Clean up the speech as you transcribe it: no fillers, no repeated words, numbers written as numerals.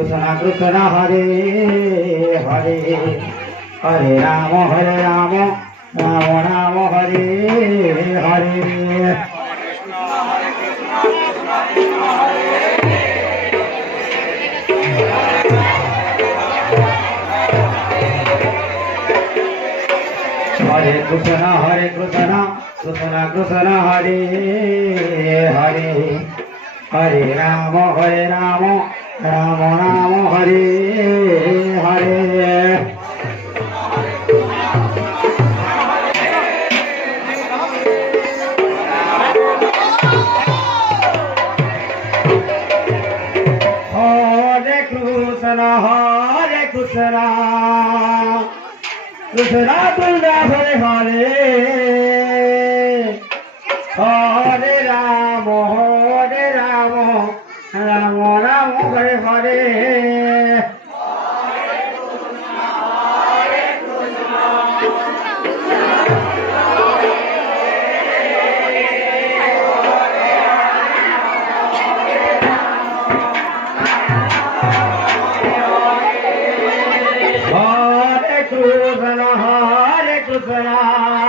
Krishna Krishna Hare Hare Hare Rama Rama Rama Hare Hare Hare Krishna Krishna Krishna Hare Hare Hare Rama Rama Rama Hare Hare Krishna Krishna Krishna Hare Hare Hare Rama Rama Rama Hare Hare Krishna